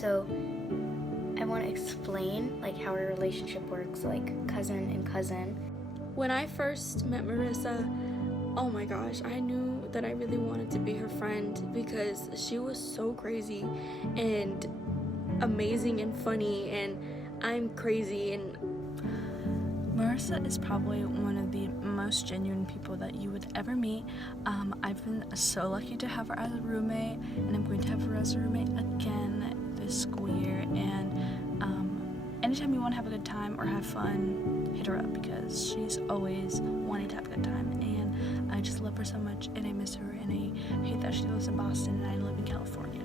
So I want to explain like how our relationship works, like cousin and cousin. When I first met Marisa, oh my gosh, I knew that I really wanted to be her friend because she was so crazy and amazing and funny, and I'm crazy. And Marisa is probably one of the most genuine people that you would ever meet. I've been so lucky to have her as a roommate, and I'm going to have her as a roommate again this school year. And anytime you want to have a good time or have fun, hit her up because she's always wanting to have a good time. And I just love her so much, and I miss her, and I hate that she lives in Boston and I live in California.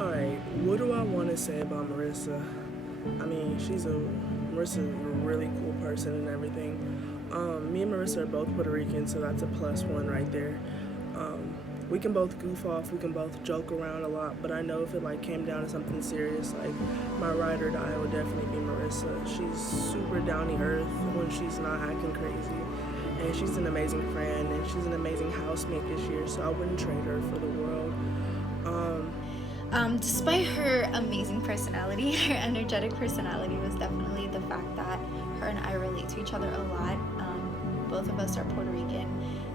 Alright, what do I want to say about Marisa? I mean, Marisa's a really cool person and everything. Me and Marisa are both Puerto Rican, so that's a plus one right there. We can both goof off, we can both joke around a lot, but I know if it like came down to something serious, like my ride or die would definitely be Marisa. She's super down to earth when she's not acting crazy, and she's an amazing friend, and she's an amazing housemate this year, so I wouldn't trade her for the world. Despite her amazing personality, her energetic personality was definitely the fact that her and I relate to each other a lot. Both of us are Puerto Rican,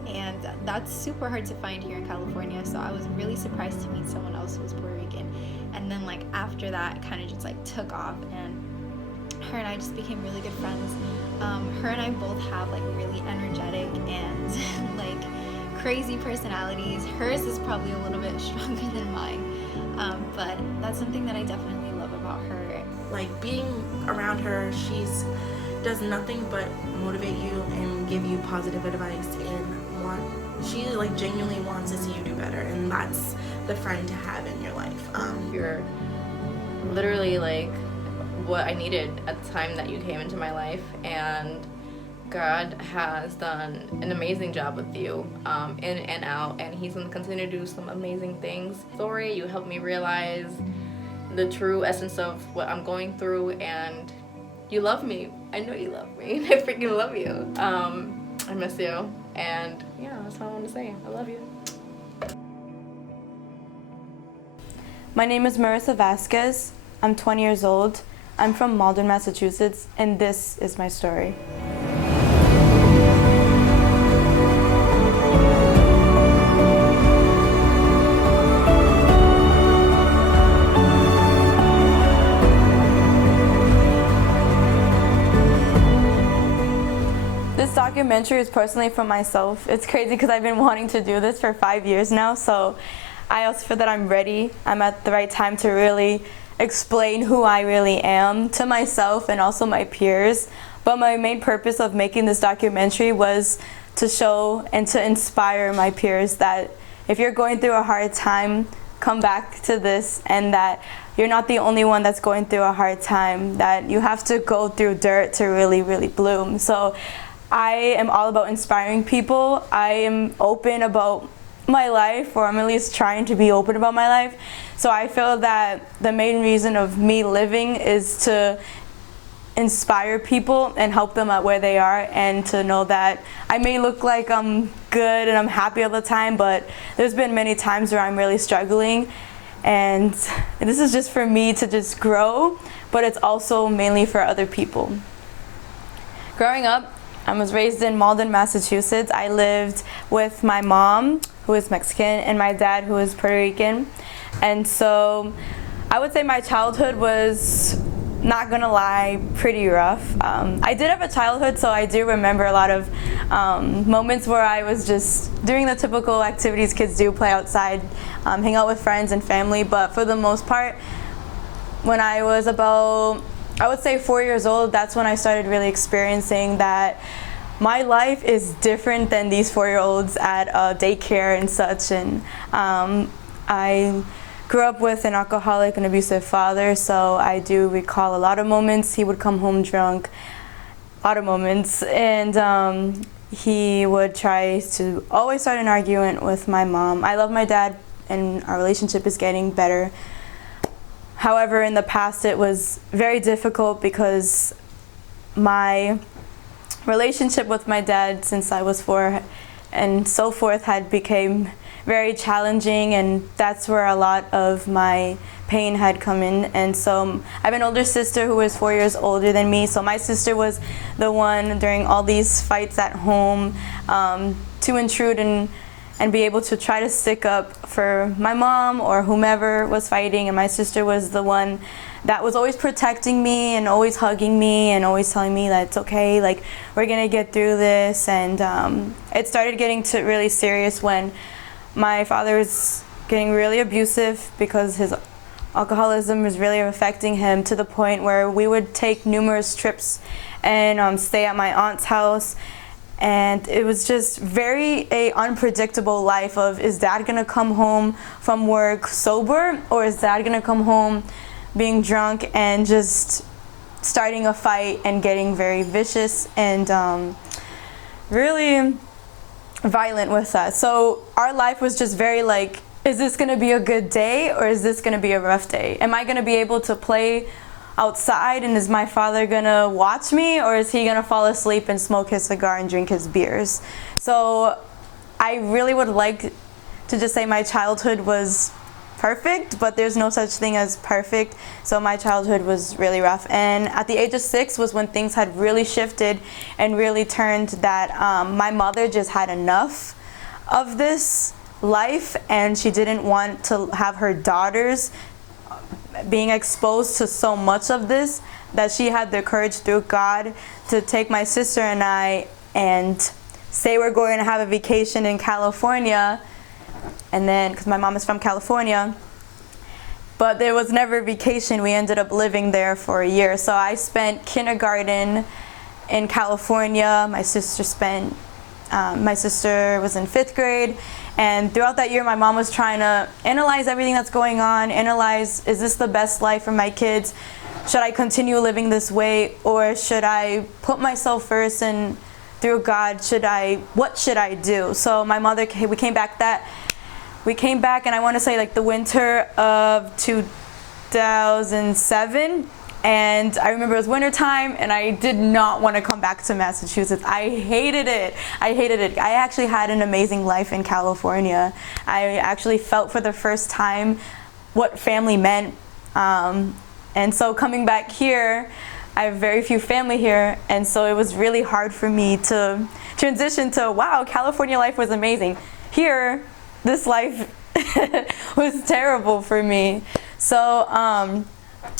and that's super hard to find here in California, so I was really surprised to meet someone else who was Puerto Rican. And then like after that, it kind of just like took off, and her and I just became really good friends. Her and I both have like really energetic and like crazy personalities. Hers is probably a little bit stronger than mine. But that's something that I definitely love about her. Like being around her, does nothing but motivate you and give you positive advice, and she like genuinely wants to see you do better, and that's the friend to have in your life. You're literally like what I needed at the time that you came into my life, and God has done an amazing job with you in and out, and he's going to continue to do some amazing things. Sorry, you helped me realize the true essence of what I'm going through, and you love me. I know you love me. I freaking love you. I miss you, and yeah, that's all I want to say. I love you. My name is Marisa Vasquez. I'm 20 years old. I'm from Malden, Massachusetts, and this is my story. This documentary is personally for myself. It's crazy because I've been wanting to do this for 5 years now, so I also feel that I'm ready. I'm at the right time to really explain who I really am to myself and also my peers. But my main purpose of making this documentary was to show and to inspire my peers that if you're going through a hard time, come back to this, and that you're not the only one that's going through a hard time, that you have to go through dirt to really, really bloom. So I am all about inspiring people. I am open about my life, or I'm at least trying to be open about my life. So I feel that the main reason of me living is to inspire people and help them at where they are, and to know that I may look like I'm good and I'm happy all the time, but there's been many times where I'm really struggling, and this is just for me to just grow, but it's also mainly for other people. Growing up, I was raised in Malden, Massachusetts. I lived with my mom, who is Mexican, and my dad, who is Puerto Rican. And so I would say my childhood was, not gonna lie, pretty rough. I did have a childhood, so I do remember a lot of moments where I was just doing the typical activities kids do, play outside, hang out with friends and family. But for the most part, when I was about, I would say 4 years old, that's when I started really experiencing that my life is different than these 4-year-olds at daycare and such. And I grew up with an alcoholic and abusive father, so I do recall a lot of moments. He would come home drunk, a lot of moments, and he would try to always start an argument with my mom. I love my dad, and our relationship is getting better. However, in the past it was very difficult because my relationship with my dad since I was 4 and so forth had became very challenging, and that's where a lot of my pain had come in. And so I have an older sister who is 4 years older than me, so my sister was the one during all these fights at home to intrude and be able to try to stick up for my mom or whomever was fighting. And my sister was the one that was always protecting me and always hugging me and always telling me that it's okay, like, we're gonna get through this. And it started getting to really serious when my father was getting really abusive because his alcoholism was really affecting him, to the point where we would take numerous trips and stay at my aunt's house. And it was just very unpredictable life of, is dad gonna come home from work sober, or is dad gonna come home being drunk and just starting a fight and getting very vicious and really violent with that. So our life was just very like, is this gonna be a good day or is this gonna be a rough day? Am I gonna be able to play outside, and is my father gonna watch me, or is he gonna fall asleep and smoke his cigar and drink his beers? So I really would like to just say my childhood was perfect, but there's no such thing as perfect. So my childhood was really rough, and at the age of 6 was when things had really shifted and really turned, that my mother just had enough of this life, and she didn't want to have her daughters being exposed to so much of this, that she had the courage through God to take my sister and I and say we're going to have a vacation in California. And then, because my mom is from California, but there was never a vacation. We ended up living there for a year. So I spent kindergarten in California. My sister was in 5th grade. And throughout that year, my mom was trying to analyze everything that's going on, analyze, is this the best life for my kids? Should I continue living this way, or should I put myself first, and through God, what should I do? So my mother, we came back, and I want to say like the winter of 2007. And I remember it was winter time, and I did not want to come back to Massachusetts. I hated it. I actually had an amazing life in California. I actually felt for the first time what family meant. And so coming back here, I have very few family here, and so it was really hard for me to transition to, wow, California life was amazing. Here, this life was terrible for me. So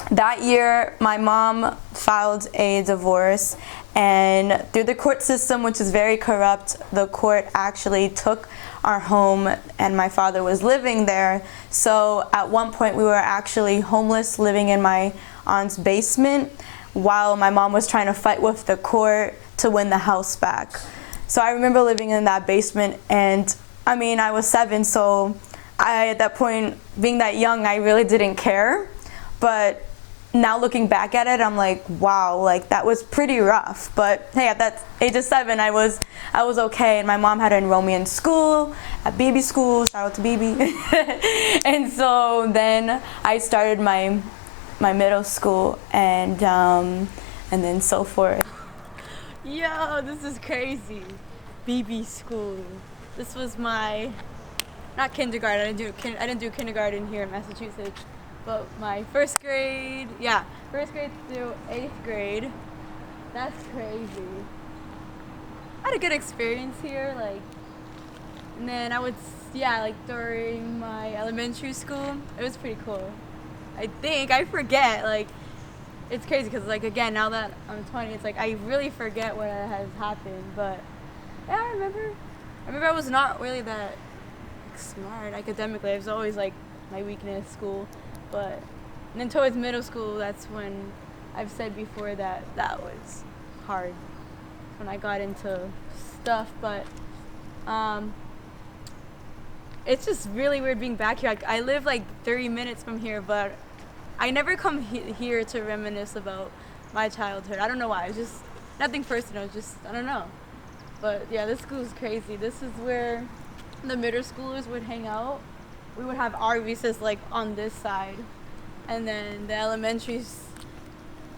that year, my mom filed a divorce, and through the court system, which is very corrupt, the court actually took our home, and my father was living there. So at one point, we were actually homeless, living in my aunt's basement, while my mom was trying to fight with the court to win the house back. So I remember living in that basement, and I mean, I was 7, so at that point, being that young, I really didn't care. But now looking back at it, I'm like, wow, like that was pretty rough. But hey, at that age of 7, I was okay. And my mom had to enroll me in school, at BB school, shout out to BB. And so then I started my middle school, and then so forth. Yo, this is crazy. BB school. This was my, not kindergarten, I didn't do kindergarten here in Massachusetts. But my first grade through 8th grade, that's crazy. I had a good experience here, and then during my elementary school, it was pretty cool. I forget, it's crazy because, again, now that I'm 20, it's I really forget what has happened. But, yeah, I remember I was not really that smart academically. It was always, my weakness, school. And then towards middle school, that's when I've said before that was hard, when I got into stuff. But it's just really weird being back here. I live 30 minutes from here, but I never come here to reminisce about my childhood. I don't know why. It's just nothing personal. Just, I don't know. But yeah, this school is crazy. This is where the middle schoolers would hang out. We would have our recess on this side, and then the elementaries,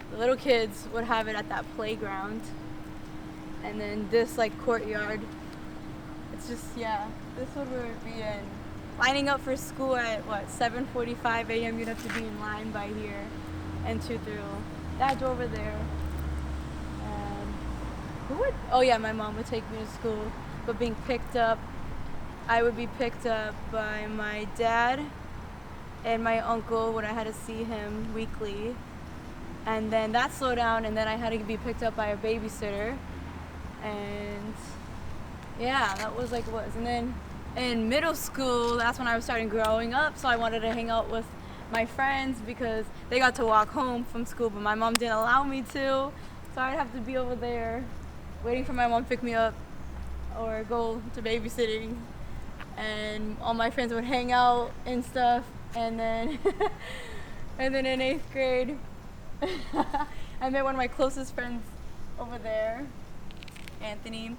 the little kids would have it at that playground, and then this courtyard. It's just, yeah, this is what we would be in. lining up for school at 7:45 a.m. You'd have to be in line by here, enter through that door over there. And who would? Oh yeah, my mom would take me to school. But being picked up, I would be picked up by my dad and my uncle when I had to see him weekly. And then that slowed down, and then I had to be picked up by a babysitter. And yeah, that was like what. And then in middle school, that's when I was starting growing up, so I wanted to hang out with my friends because they got to walk home from school, but my mom didn't allow me to, so I'd have to be over there waiting for my mom to pick me up or go to babysitting, and all my friends would hang out and stuff. And then and then in 8th grade I met one of my closest friends over there, Anthony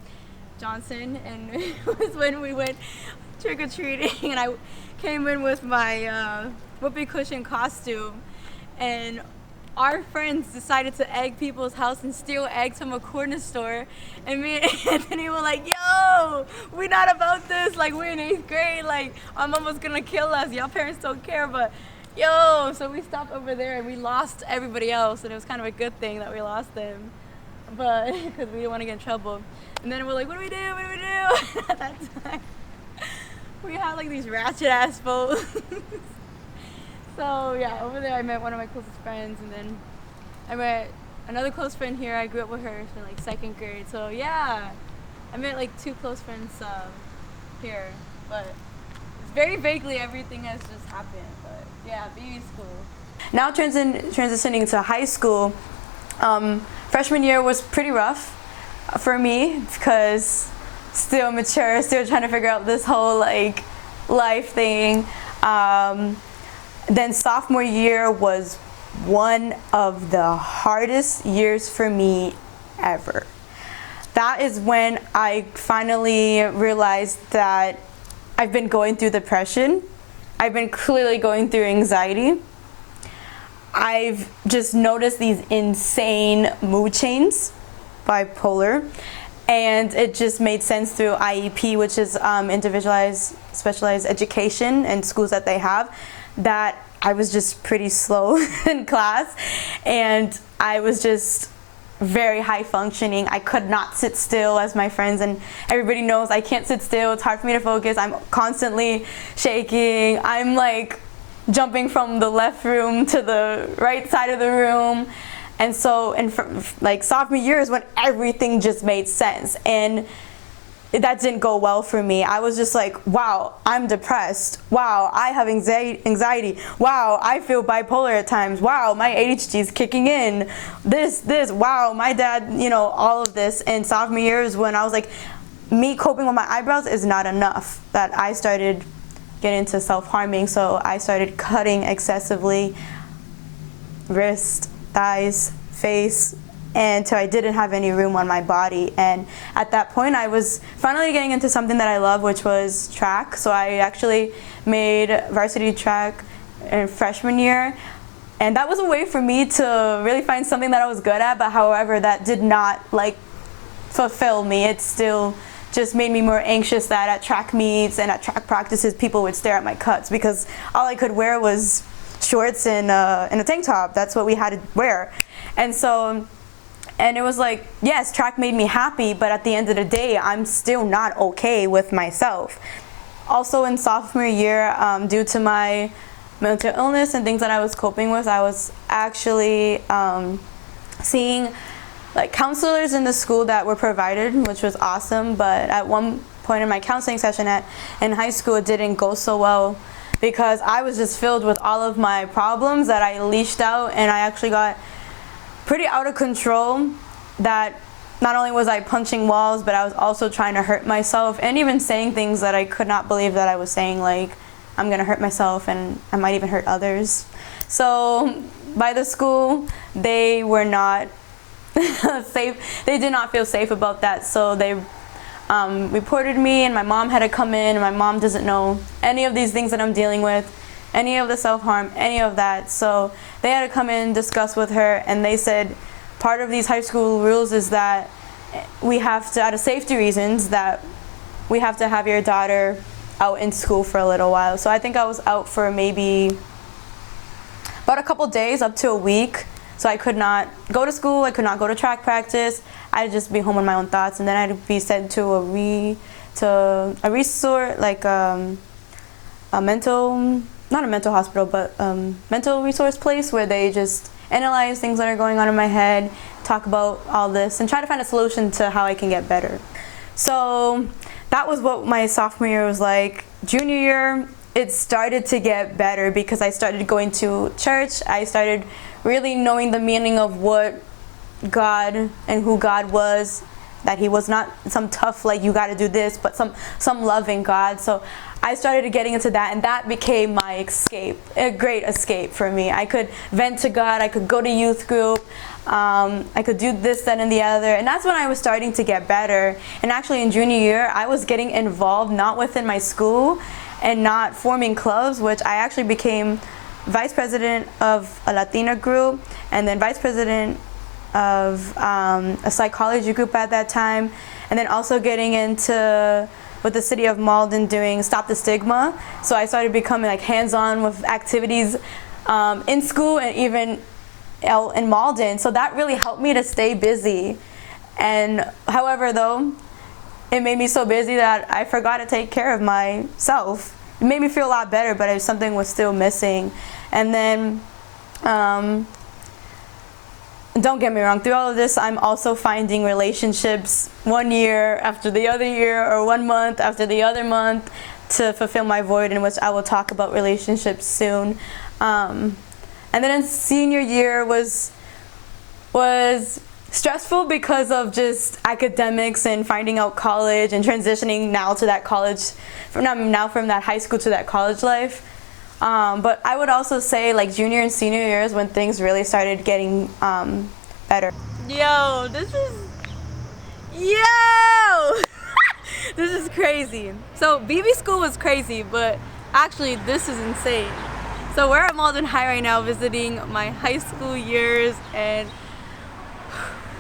Johnson, and it was when we went trick-or-treating, and I came in with my whoopee cushion costume, and our friends decided to egg people's house and steal eggs from a corner store, and me and Anthony were like, yo, we're not about this, like we're in 8th grade, like our mom was gonna kill us, y'all parents don't care, but yo, so we stopped over there and we lost everybody else, and it was kind of a good thing that we lost them, but because we didn't want to get in trouble. And then we're like, what do we do? At that time, we had like these ratchet ass folks. So yeah, over there I met one of my closest friends, and then I met another close friend here. I grew up with her in like 2nd grade. So yeah, I met like 2 close friends here, but very vaguely everything has just happened. But yeah, BB school. Now transitioning to high school, freshman year was pretty rough for me because still mature, still trying to figure out this whole like life thing. Then sophomore year was one of the hardest years for me ever. That is when I finally realized that I've been going through depression. I've been clearly going through anxiety. I've just noticed these insane mood changes, bipolar, and it just made sense through IEP, which is individualized specialized education and schools that they have, that I was just pretty slow in class, and I was just very high functioning. I could not sit still, as my friends and everybody knows. I can't sit still. It's hard for me to focus. I'm constantly shaking. I'm like jumping from the left room to the right side of the room. And so like sophomore year is when everything just made sense, and that didn't go well for me. I was just like, wow, I'm depressed. Wow, I have anxiety. Wow, I feel bipolar at times. Wow, my ADHD is kicking in. This, wow, my dad, all of this. And sophomore year is when I was like, me coping with my eyebrows is not enough, that I started getting into self-harming. So I started cutting excessively, wrist, thighs, face, until I didn't have any room on my body. And at that point I was finally getting into something that I love, which was track. So I actually made varsity track in freshman year, and that was a way for me to really find something that I was good at, but however that did not like fulfill me. It still just made me more anxious that at track meets and at track practices people would stare at my cuts because all I could wear was shorts and a tank top. That's what we had to wear. And it was like, yes, track made me happy, but at the end of the day, I'm still not okay with myself. Also in sophomore year, due to my mental illness and things that I was coping with, I was actually seeing like counselors in the school that were provided, which was awesome. But at one point in my counseling session in high school, it didn't go so well because I was just filled with all of my problems that I leashed out, and I actually got pretty out of control, that not only was I punching walls, but I was also trying to hurt myself and even saying things that I could not believe that I was saying, like I'm gonna hurt myself and I might even hurt others. So by the school, they were not safe. They did not feel safe about that, so they reported me, and my mom had to come in, and my mom doesn't know any of these things that I'm dealing with, any of the self-harm, any of that. So they had to come in and discuss with her, and they said part of these high school rules is that we have to, out of safety reasons, that we have to have your daughter out in school for a little while. So I think I was out for maybe about a couple days, up to a week. So I could not go to school, I could not go to track practice. I'd just be home with my own thoughts, and then I'd be sent to a resort, like a mental, not a mental hospital, but mental resource place where they just analyze things that are going on in my head, talk about all this, and try to find a solution to how I can get better. So that was what my sophomore year was like. Junior year, it started to get better because I started going to church. I started really knowing the meaning of what God and who God was, that he was not some tough, like, you got to do this, but some loving God. So I started getting into that, and that became my escape, a great escape for me. I could vent to God, I could go to youth group, I could do this, that, and the other, and that's when I was starting to get better. And actually in junior year, I was getting involved not within my school and not forming clubs, which I actually became vice president of a Latina group, and then vice president of a psychology group at that time, and then also getting into with the city of Malden doing Stop the Stigma. So I started becoming like hands-on with activities in school and even out in Malden. So that really helped me to stay busy. And however though, it made me so busy that I forgot to take care of myself. It made me feel a lot better, but something was still missing. And then don't get me wrong, through all of this, I'm also finding relationships one year after the other year, or 1 month after the other month, to fulfill my void, in which I will talk about relationships soon. And then in senior year was stressful because of just academics and finding out college and transitioning now to that college, from that high school to that college life. But I would also say like junior and senior years when things really started getting better. Yo, this is crazy. So BB school was crazy, but actually this is insane. So we're at Malden High right now visiting my high school years, and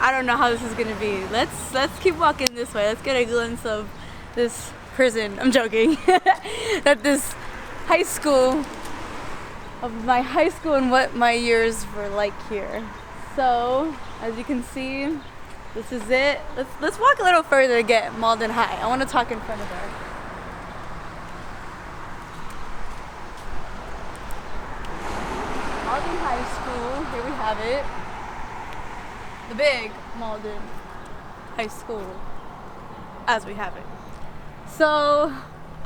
I don't know how this is gonna be. Let's keep walking this way. Let's get a glimpse of this prison. I'm joking. That this high school, of my high school and what my years were like here. So as you can see, this is it. Let's walk a little further to get Malden High. I want to talk in front of her. Malden High School, here we have it. The big Malden High School, as we have it. So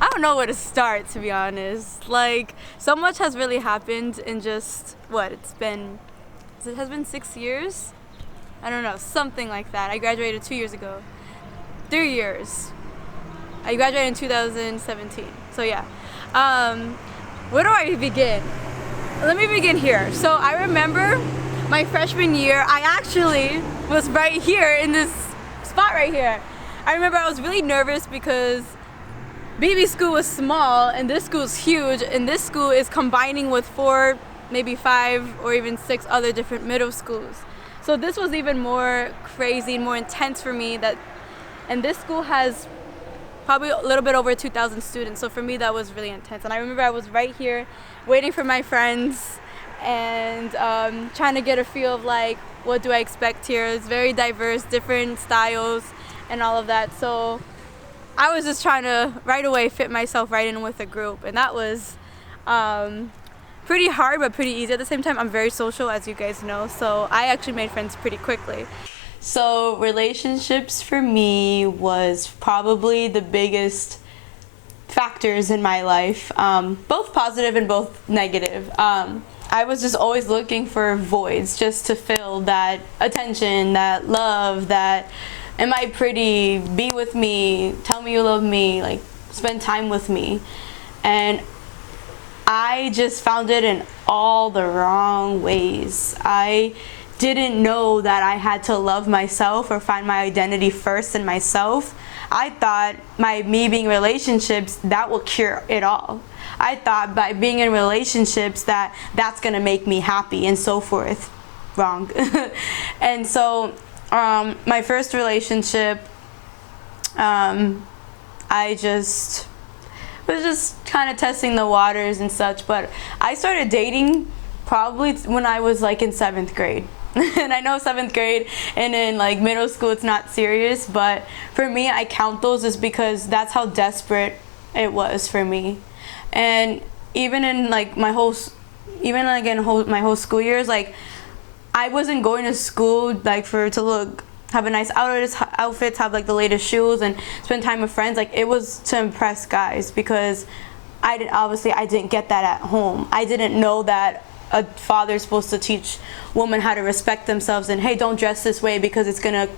I don't know where to start, to be honest. Like, so much has really happened in just, it has been 6 years? I don't know, something like that. I graduated 2 years ago. 3 years. I graduated in 2017. So yeah. Where do I begin? Let me begin here. So I remember my freshman year, I actually was right here in this spot right here. I remember I was really nervous because BB school was small and this school is huge, and this school is combining with 4, maybe 5 or even 6 other different middle schools. So this was even more crazy and more intense for me, and this school has probably a little bit over 2,000 students. So for me that was really intense. And I remember I was right here waiting for my friends and trying to get a feel of like, what do I expect here? It's very diverse, different styles and all of that. So I was just trying to right away fit myself right in with a group, and that was pretty hard but pretty easy at the same time. I'm very social, as you guys know, so I actually made friends pretty quickly. So relationships for me was probably the biggest factors in my life, both positive and both negative. I was just always looking for voids just to fill that attention, that love, that am I pretty, be with me, tell me you love me, like spend time with me. And I just found it in all the wrong ways. I didn't know that I had to love myself or find my identity first in myself. I thought me being in relationships, that will cure it all. I thought by being in relationships that's gonna make me happy and so forth. Wrong. And so my first relationship, I just was just kind of testing the waters and such. But I started dating probably when I was like in 7th grade. And I know 7th grade and in like middle school it's not serious, but for me I count those as because that's how desperate it was for me. And even in like my whole school years, like I wasn't going to school like have a nice outfits, have like the latest shoes and spend time with friends. Like it was to impress guys, because I didn't get that at home. I didn't know that a father's supposed to teach women how to respect themselves, and hey, don't dress this way because it's gonna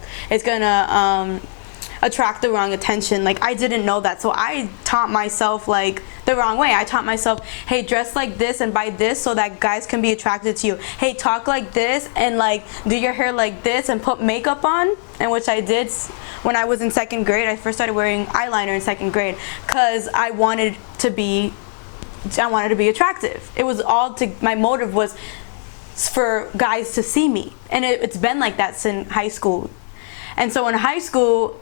attract the wrong attention. Like I didn't know that, so I taught myself like the wrong way. I taught myself, hey, dress like this and buy this so that guys can be attracted to you. Hey, talk like this and like do your hair like this and put makeup on, and which I did when I was in 2nd grade. I first started wearing eyeliner in 2nd grade because I wanted to be attractive. It was my motive was for guys to see me, and it's been like that since high school. And so in high school,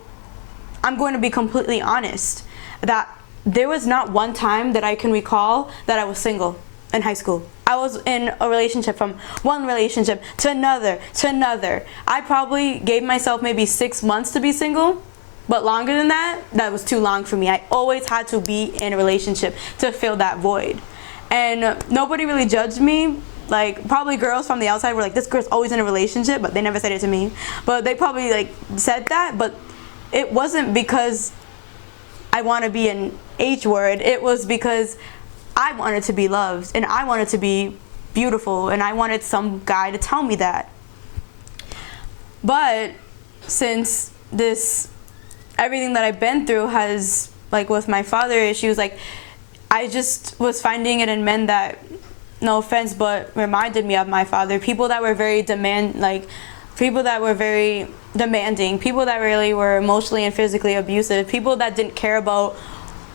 I'm going to be completely honest, that there was not one time that I can recall that I was single in high school. I was in a relationship, from one relationship to another to another. I probably gave myself maybe 6 months to be single, but longer than that was too long for me. I always had to be in a relationship to fill that void. And nobody really judged me. Like probably girls from the outside were like, this girl's always in a relationship, but they never said it to me. But they probably like said that, but it wasn't because I want to be an H word. It was because I wanted to be loved, and I wanted to be beautiful, and I wanted some guy to tell me that. But since everything that I've been through has, like with my father issues, like I just was finding it in men that, no offense, but reminded me of my father. People that were very demanding, people that really were emotionally and physically abusive, people that didn't care about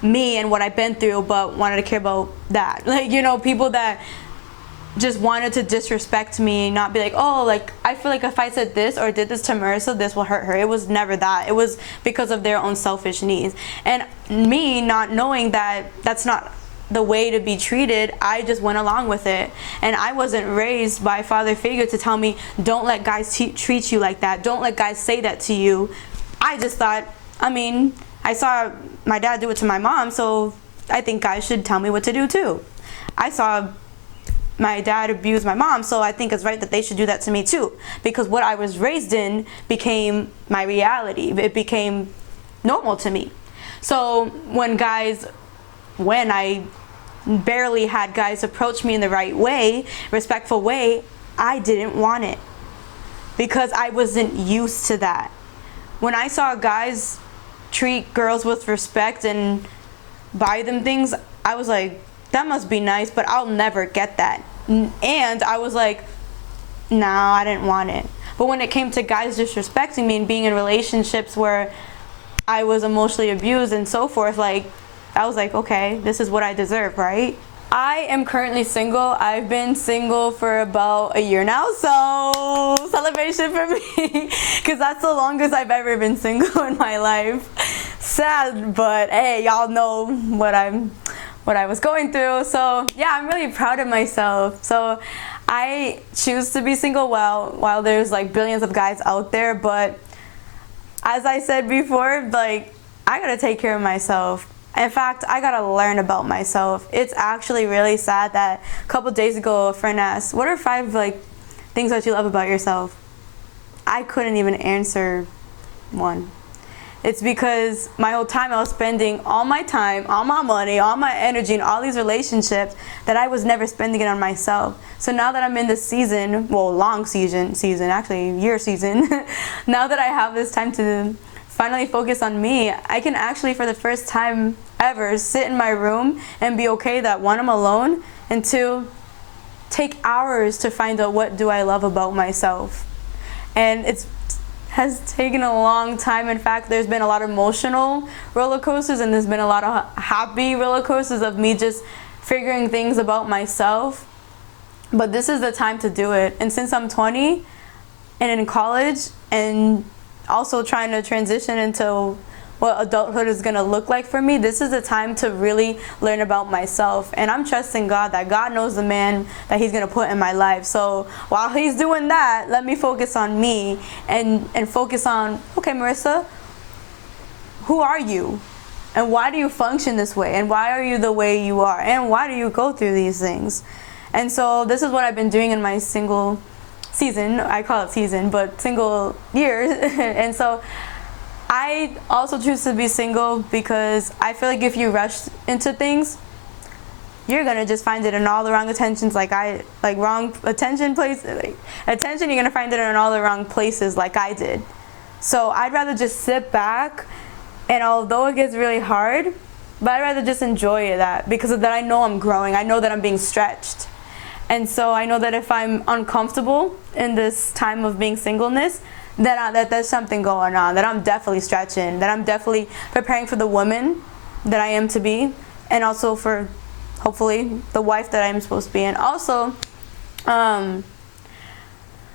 me and what I've been through, but wanted to care about that. Like, you know, people that just wanted to disrespect me, not be like, oh, like, I feel like if I said this or did this to Marisa, this will hurt her. It was never that. It was because of their own selfish needs. And me not knowing that that's not the way to be treated, I just went along with it. And I wasn't raised by a father figure to tell me, don't let guys treat you like that. Don't let guys say that to you. I just thought, I saw my dad do it to my mom, so I think guys should tell me what to do too. I saw my dad abuse my mom, so I think it's right that they should do that to me too. Because what I was raised in became my reality. It became normal to me. So when I barely had guys approach me in the right way, respectful way, I didn't want it because I wasn't used to that. When I saw guys treat girls with respect and buy them things, I was like, that must be nice, but I'll never get that. And I was like, no, I didn't want it. But when it came to guys disrespecting me and being in relationships where I was emotionally abused and so forth, like, I was like, okay, this is what I deserve, right? I am currently single. I've been single for about a year now, so celebration for me, because that's the longest I've ever been single in my life. Sad, but hey, y'all know what I was going through. So yeah, I'm really proud of myself. So I choose to be single while there's like billions of guys out there, but as I said before, like, I gotta take care of myself. In fact, I gotta learn about myself. It's actually really sad that a couple days ago a friend asked, what are 5 like things that you love about yourself? I couldn't even answer one. It's because my whole time I was spending all my time, all my money, all my energy in all these relationships that I was never spending it on myself. So now that I'm in this season, well, long season, actually year season, now that I have this time to finally focus on me, I can actually, for the first time ever, sit in my room and be okay that 1, I'm alone, and 2, take hours to find out what do I love about myself. And it has taken a long time. In fact, there's been a lot of emotional roller coasters, and there's been a lot of happy roller coasters of me just figuring things about myself. But this is the time to do it. And since I'm 20 and in college and also trying to transition into what adulthood is going to look like for me. This is the time to really learn about myself, and I'm trusting God that God knows the man that he's going to put in my life. So while he's doing that, let me focus on me and focus on, okay, Marisa, who are you? And why do you function this way? And why are you the way you are? And why do you go through these things? And so this is what I've been doing in my single season. I call it season, but single years. And so I also choose to be single because I feel like if you rush into things, you're gonna just find it in all the wrong attentions, wrong attention places. Attention, you're gonna find it in all the wrong places, like I did. So I'd rather just sit back, and although it gets really hard, but I'd rather just enjoy that, because of that I know I'm growing. I know that I'm being stretched. And so I know that if I'm uncomfortable in this time of being singleness, that there's something going on, that I'm definitely stretching, that I'm definitely preparing for the woman that I am to be, and also for, hopefully, the wife that I'm supposed to be. And also,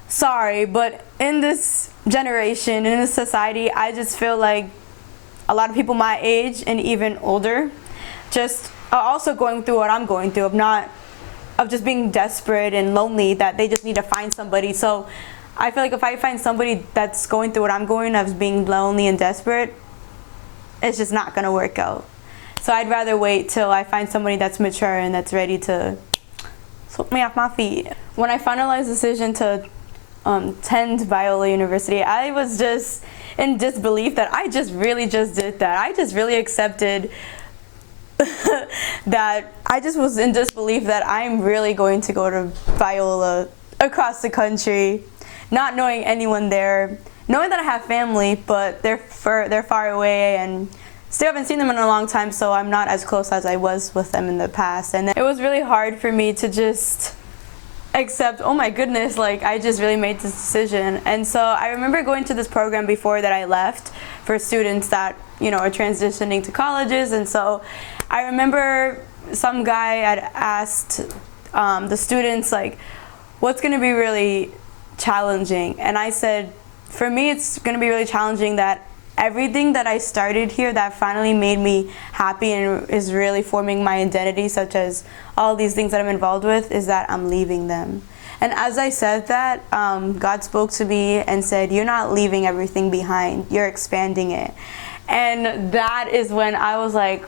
sorry, but in this generation, in this society, I just feel like a lot of people my age and even older just are also going through what I'm going through, of just being desperate and lonely, that they just need to find somebody. So I feel like if I find somebody that's going through what I'm going, of being lonely and desperate, it's just not gonna work out. So I'd rather wait till I find somebody that's mature and that's ready to sweep me off my feet. When I finalized the decision to attend Biola University, I was just in disbelief that I just really just did that. I just really accepted that. I just was in disbelief that I'm really going to go to Biola across the country, not knowing anyone there, knowing that I have family, but they're far away, and still haven't seen them in a long time, so I'm not as close as I was with them in the past. And it was really hard for me to just accept, oh my goodness, like I just really made this decision. And so I remember going to this program before that I left for students that, are transitioning to colleges. And so I remember some guy had asked the students, like, what's going to be really challenging? And I said, for me, it's going to be really challenging that everything that I started here that finally made me happy and is really forming my identity, such as all these things that I'm involved with, is that I'm leaving them. And as I said that, God spoke to me and said, you're not leaving everything behind, you're expanding it. And that is when I was like,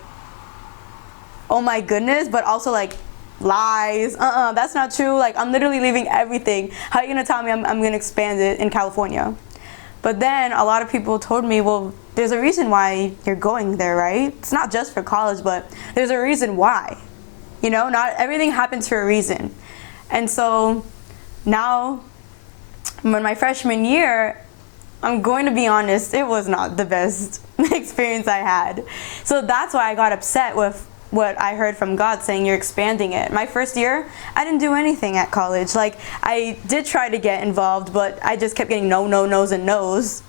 oh my goodness, but also like, lies, that's not true. Like, I'm literally leaving everything. How are you gonna tell me I'm gonna expand it in California? But then a lot of people told me, well, there's a reason why you're going there, right? It's not just for college, but there's a reason why. Not everything happens for a reason. And so now, when my freshman year, I'm going to be honest, it was not the best experience I had. So that's why I got upset with what I heard from God saying you're expanding it. My first year, I didn't do anything at college. Like, I did try to get involved, but I just kept getting no's and no's.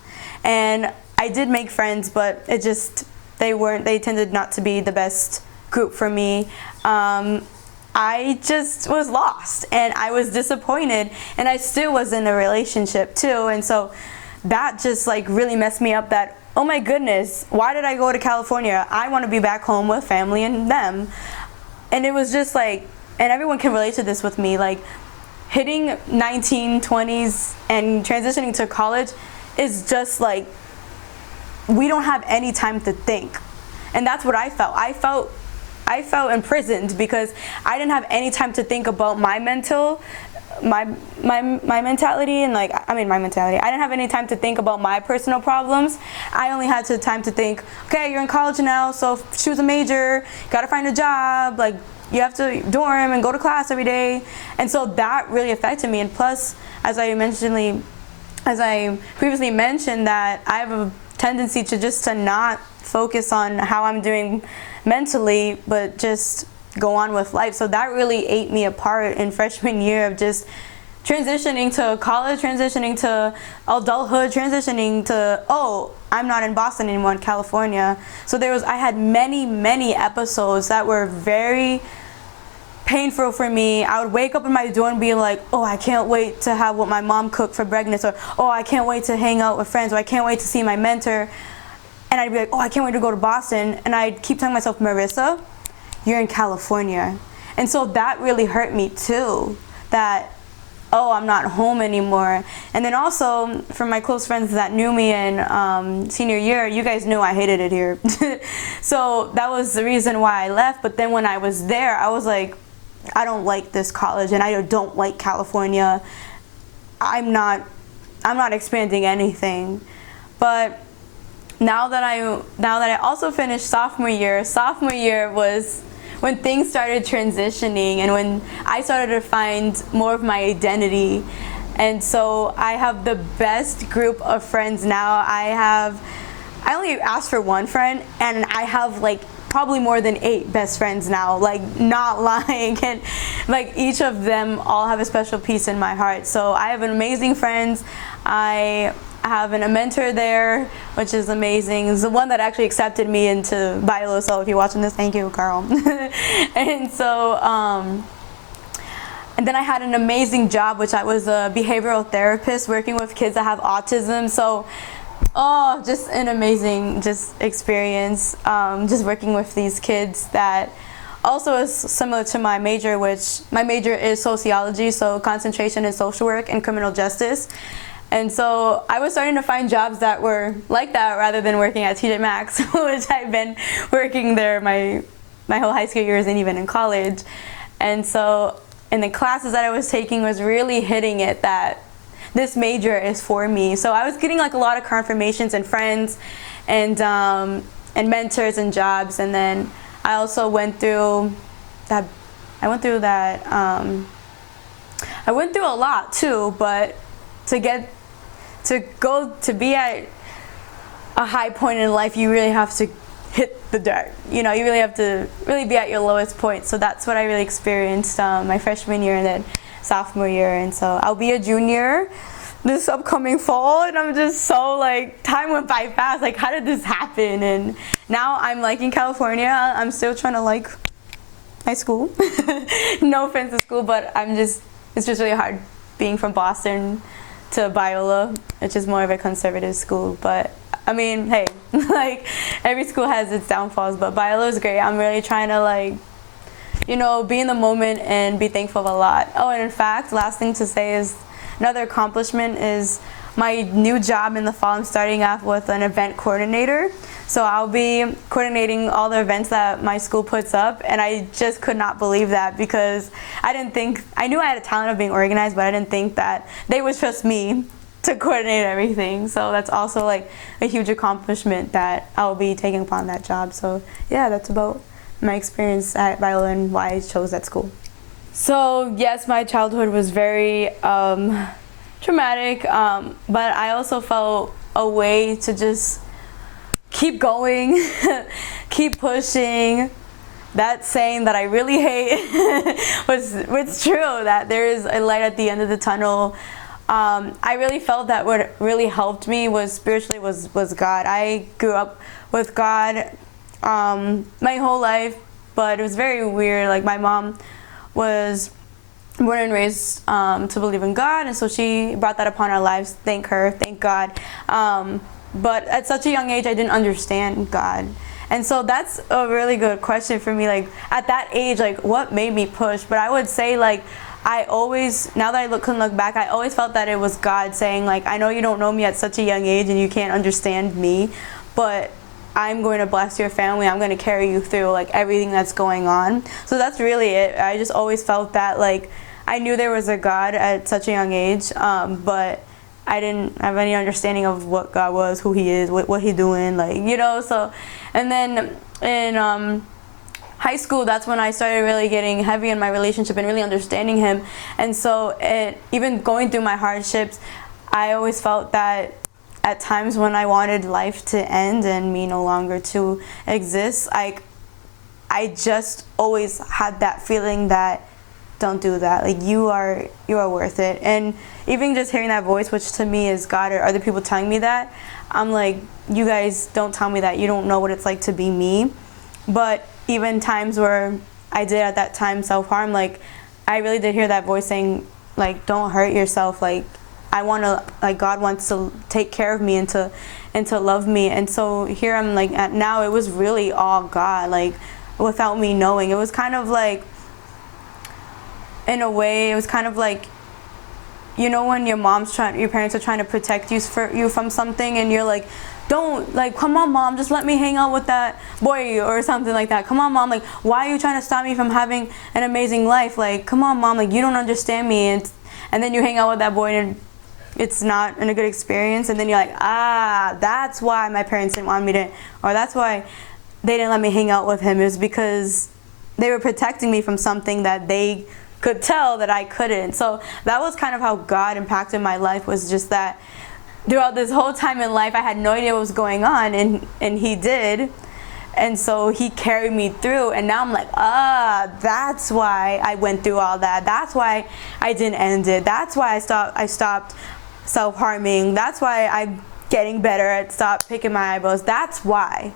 And I did make friends, but they tended not to be the best group for me. I just was lost and I was disappointed, and I still was in a relationship too. And so that just like really messed me up, that, oh my goodness, why did I go to California? I want to be back home with family and them. And it was just like, and everyone can relate to this with me, like hitting 19, 20s and transitioning to college is just like, we don't have any time to think. And that's what I felt. I felt imprisoned because I didn't have any time to think about my mentality, and my mentality. I didn't have any time to think about my personal problems. I only had time to think, okay, you're in college now, so choose a major, gotta find a job, like you have to dorm and go to class every day. And so that really affected me. And plus, as I previously mentioned, that I have a tendency to not focus on how I'm doing mentally, but just go on with life. So that really ate me apart in freshman year of just transitioning to college, transitioning to adulthood, transitioning to, oh, I'm not in Boston anymore, in California. So I had many episodes that were very painful for me. I would wake up in my dorm and be like, oh, I can't wait to have what my mom cooked for breakfast, or oh, I can't wait to hang out with friends, or I can't wait to see my mentor. and I'd be like, oh, I can't wait to go to Boston. And I'd keep telling myself, Marissa, you're in California. And so that really hurt me too, that, oh, I'm not home anymore. And then also, for my close friends that knew me in senior year, you guys knew I hated it here. So that was the reason why I left. But then when I was there, I was like, I don't like this college, and I don't like California. I'm not expanding anything. But now that I also finished sophomore year was when things started transitioning and when I started to find more of my identity. And so I have the best group of friends now. I only asked for one friend, and I have like probably more than 8 best friends now, like not lying. And like each of them all have a special piece in my heart. So I have an amazing friends. I have a mentor there, which is amazing. It's the one that actually accepted me into Biola, so if you're watching this, thank you, Carl. And so, and then I had an amazing job, which I was a behavioral therapist working with kids that have autism. So, oh, just an amazing experience, just working with these kids that also is similar to my major, which my major is sociology, so concentration in social work and criminal justice. And so I was starting to find jobs that were like that rather than working at TJ Maxx, which I've been working there my whole high school years and even in college. And so in the classes that I was taking was really hitting it that this major is for me. So I was getting like a lot of confirmations and friends and mentors and jobs. And then I also went through that. I went through a lot too, but to be at a high point in life, you really have to hit the dirt. You know, you really have to really be at your lowest point. So that's what I really experienced my freshman year and then sophomore year. And so I'll be a junior this upcoming fall, and I'm just so like, time went by fast. Like, how did this happen? And now I'm like in California. I'm still trying to like my school. No offense to school, but it's just really hard being from Boston to Biola, which is more of a conservative school. But I mean, hey, like every school has its downfalls, but Biola is great. I'm really trying to like, you know, be in the moment and be thankful a lot. Oh, and in fact, last thing to say is another accomplishment is my new job in the fall. I'm starting off with an event coordinator. So I'll be coordinating all the events that my school puts up, and I just could not believe that because I knew I had a talent of being organized, but I didn't think that they would trust me to coordinate everything. So that's also like a huge accomplishment that I'll be taking upon that job. So yeah, that's about my experience at Biola and why I chose that school. So yes, my childhood was very traumatic, but I also felt a way to just keep going, keep pushing. That saying that I really hate was true, that there is a light at the end of the tunnel. I really felt that what really helped me was spiritually was God. I grew up with God my whole life, but it was very weird. Like my mom was born and raised to believe in God, and so she brought that upon our lives. Thank her, thank God. But at such a young age, I didn't understand God. And so that's a really good question for me. Like at that age, like what made me push? But I would say like I always, now that I can look back, I always felt that it was God saying like, I know you don't know me at such a young age and you can't understand me, but I'm going to bless your family. I'm going to carry you through like everything that's going on. So that's really it. I just always felt that like I knew there was a God at such a young age, but I didn't have any understanding of what God was, who he is, what he doing, like, you know. So, and then in high school, that's when I started really getting heavy in my relationship and really understanding him. And so even going through my hardships, I always felt that at times when I wanted life to end and me no longer to exist, like I just always had that feeling that don't do that, like you are worth it. And even just hearing that voice, which to me is God or other people telling me that, I'm like, you guys don't tell me that. You don't know what it's like to be me. But even times where I did at that time self-harm, like I really did hear that voice saying like, don't hurt yourself, like I want to, like, God wants to take care of me and to love me. And so here I'm like at now, it was really all God, like without me knowing. It was kind of like, in a way, it was kind of like, you know, when your parents are trying to protect you from something, and you're like, don't, like, come on, Mom, just let me hang out with that boy or something like that. Come on, Mom, like, why are you trying to stop me from having an amazing life? Like, come on, Mom, like, you don't understand me. And then you hang out with that boy and it's not a good experience, and then you're like, that's why my parents didn't want me to, or that's why they didn't let me hang out with him. It was because they were protecting me from something that they could tell that I couldn't. So that was kind of how God impacted my life, was just that throughout this whole time in life, I had no idea what was going on, and he did. And so he carried me through, and now I'm like, that's why I went through all that. That's why I didn't end it. That's why I stopped self-harming. That's why I'm getting better at stop picking my eyebrows. That's why.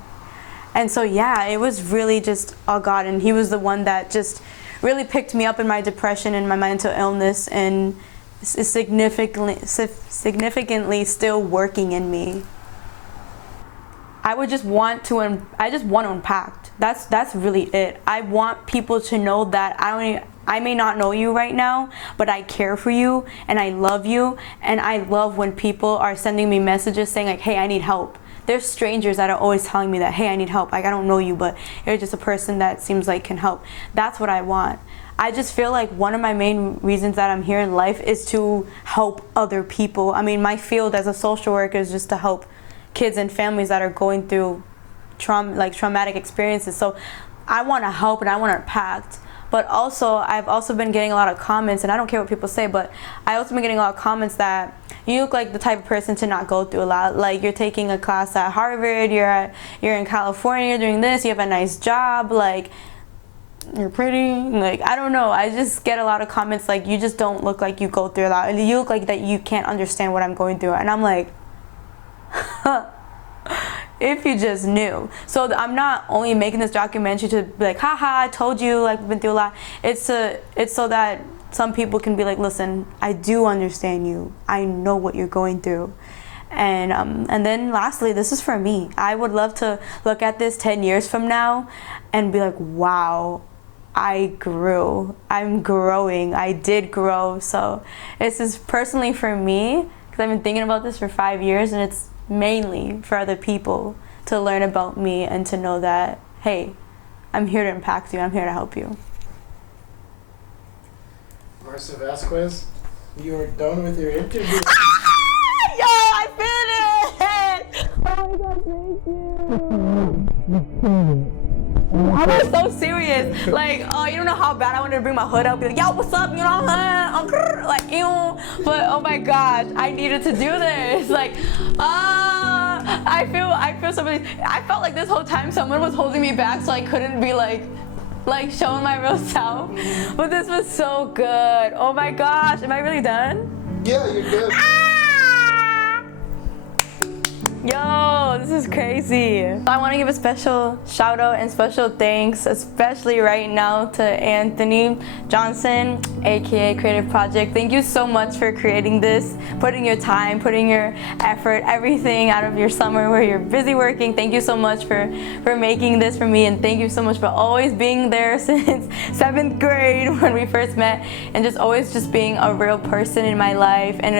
And so yeah, it was really just all God, and he was the one that just really picked me up in my depression and my mental illness, and is significantly still working in me. I just want to unpack. That's really it. I want people to know that I may not know you right now, but I care for you and I love you, and I love when people are sending me messages saying like, hey, I need help. There's strangers that are always telling me that, hey, I need help. Like, I don't know you, but you're just a person that seems like can help. That's what I want. I just feel like one of my main reasons that I'm here in life is to help other people. I mean, my field as a social worker is just to help kids and families that are going through traumatic experiences. So I want to help and I want to impact. But also, I've also been getting a lot of comments, and I don't care what people say, but I also been getting a lot of comments that you look like the type of person to not go through a lot. Like, you're taking a class at Harvard, you're in California, you're doing this, you have a nice job, like, you're pretty, like, I don't know. I just get a lot of comments like, you just don't look like you go through a lot. You look like that you can't understand what I'm going through. And I'm like, if you just knew. So I'm not only making this documentary to be like, haha, I told you, like, we've been through a lot. It's so that some people can be like, listen, I do understand you. I know what you're going through. And then lastly, this is for me. I would love to look at this 10 years from now and be like, wow, I grew. I'm growing. I did grow. So this is personally for me, because I've been thinking about this for 5 years, and it's mainly for other people to learn about me and to know that, hey, I'm here to impact you. I'm here to help you. Marisa Vasquez, you are done with your interview. Yo, I finished! Oh my God, thank you. I was so serious. Like, oh, you don't know how bad I wanted to bring my hood up. Be like, yo, what's up? You know what I'm saying? Like, ew. But oh my gosh, I needed to do this. Like, I feel so really. I felt like this whole time someone was holding me back, so I couldn't be like showing my real self. But this was so good. Oh my gosh, am I really done? Yeah, you're good. Yo, this is crazy. I want to give a special shout out and special thanks, especially right now, to Anthony Johnson, aka Kreative Project. Thank you so much for creating this, putting your time, putting your effort, everything out of your summer where you're busy working. Thank you so much for making this for me, and thank you so much for always being there since 7th grade when we first met, and just always just being a real person in my life and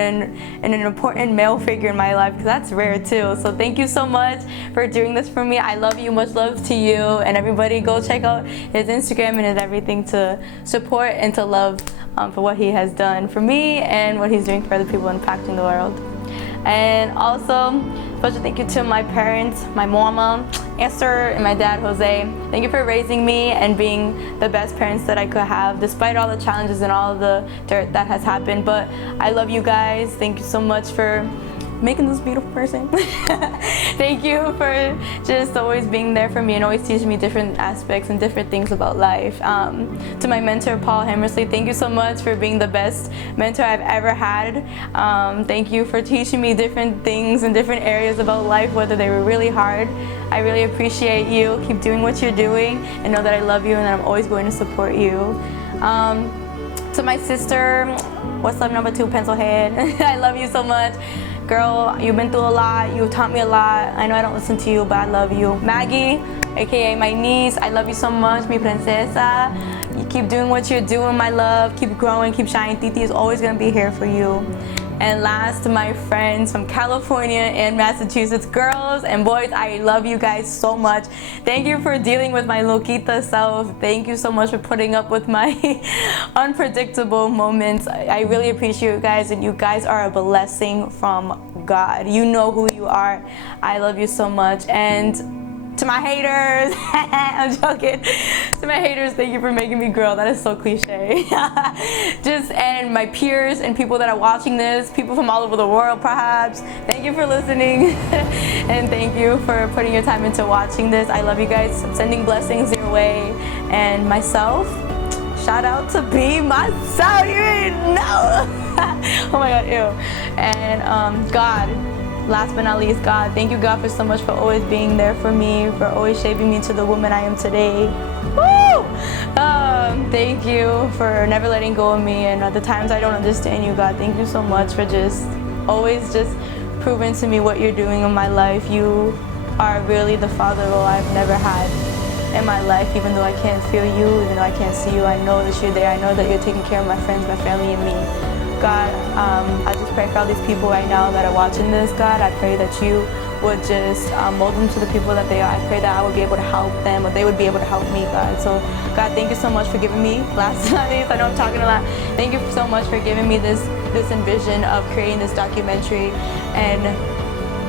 an important male figure in my life, because that's rare too. So thank you so much for doing this for me. I love you. Much love to you. And everybody go check out his Instagram and his everything to support and to love for what he has done for me and what he's doing for other people impacting the world. And also, special thank you to my parents, my mama, Esther, and my dad, Jose. Thank you for raising me and being the best parents that I could have, despite all the challenges and all the dirt that has happened. But I love you guys. Thank you so much for making this beautiful person. Thank you for just always being there for me and always teaching me different aspects and different things about life. To my mentor, Paul Hammersley, thank you so much for being the best mentor I've ever had. Thank you for teaching me different things in different areas about life, whether they were really hard. I really appreciate you. Keep doing what you're doing and know that I love you and that I'm always going to support you. To my sister, what's up, number 2 pencil head? I love you so much. Girl, you've been through a lot. You taught me a lot. I know I don't listen to you, but I love you. Maggie, aka my niece, I love you so much, mi princesa. You keep doing what you're doing, my love. Keep growing, keep shining. Titi is always gonna be here for you. And last, my friends from California and Massachusetts, girls and boys, I love you guys so much. Thank you for dealing with my loquita self. Thank you so much for putting up with my unpredictable moments. I really appreciate you guys, and you guys are a blessing from God. You know who you are. I love you so much. And to my haters, I'm joking. To my haters, thank you for making me grow. That is so cliche. And my peers and people that are watching this, people from all over the world perhaps, thank you for listening. And thank you for putting your time into watching this. I love you guys. I'm sending blessings your way. And myself, shout out to be myself. You didn't know. Oh my God, ew. And God. Last but not least, God, thank you, God, for so much, for always being there for me, for always shaping me to the woman I am today. Woo! Thank you for never letting go of me, and at the times I don't understand you, God, thank you so much for always proving to me what you're doing in my life. You are really the father role I've never had in my life, even though I can't feel you, even though I can't see you. I know that you're there. I know that you're taking care of my friends, my family, and me. God, I just pray for all these people right now that are watching this, God. I pray that you would just mold them to the people that they are. I pray that I would be able to help them, or they would be able to help me, God. So, God, thank you so much for giving me, last but not least, I know I'm talking a lot. Thank you so much for giving me this envision of creating this documentary. And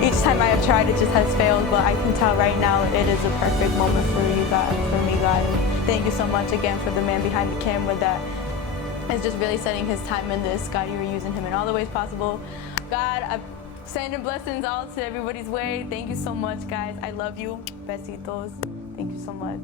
each time I have tried, it just has failed, but I can tell right now it is a perfect moment for you, God, for me, God. And thank you so much again for the man behind the camera that is just really setting his time in this. God, you are using him in all the ways possible. God, I'm sending blessings all to everybody's way. Thank you so much, guys. I love you. Besitos. Thank you so much.